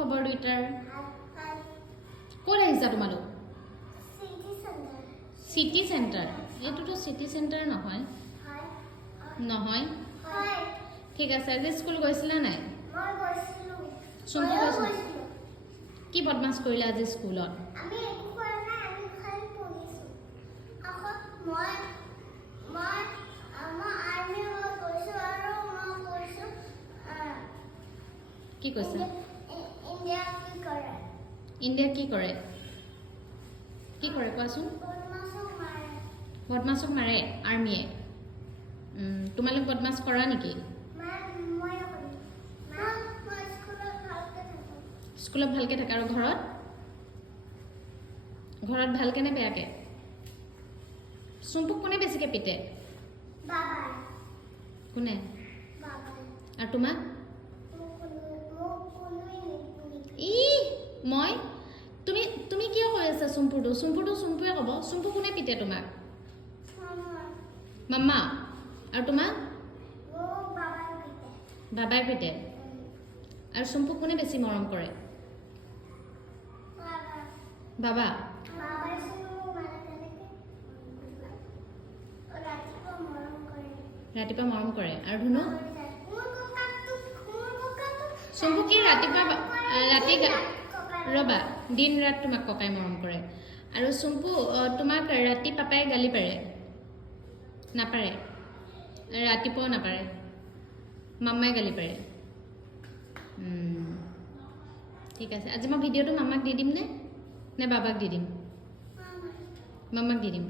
খবৰ দুইটাৰ? ক'ত আহিছা তোমালোক? City centre. এইটোতো চিটি চেণ্টাৰ নহয়। নহয় ঠিক আছে। আজি স্কুল গৈছিলা নাই? চুম্পু গৈছিল। কি বদমাছ কৰিলা আজি স্কুলত? কি কৈছা? ইণ্ডিয়া কি কৰে? কি কৰে কোৱাচোন? বদমাছক মাৰে আৰ্মিয়ে। তোমালোক বদমাছ কৰা নেকি? স্কুলত ভালকে থাকা আৰু ঘৰত? ঘৰত ভালকে নে বেয়াকে? চুম্পুক কোনে বেছিকে পিটে? কোনে? আৰু তোমাক? ই মই তুমি কিয় কৈ আছা চুম্পুটো চুম্পুৱে ক'ব। চুম্পু কোনে পিটে তোমাক? মাম্মা। আৰু তোমাক? বাবাই পিটে। আৰু চুম্পুক কোনে বেছি মৰম কৰে? বাবা। ৰাতিপুৱা মৰম কৰে। আৰু ধুনু? চুম্পু কি ৰাতি ৰ'বা দিন ৰাত তোমাক ককাই মৰম কৰে। আৰু চুম্পু তোমাক ৰাতি পাপাই গালি পাৰে? নাপাৰে। ৰাতিপুৱাও নাপাৰে। মাম্মাই গালি পাৰে। ঠিক আছে। আজি মই ভিডিঅ'টো মাম্মাক দি দিম নে বাবাক দি দিম? মাম্মাক দি দিম।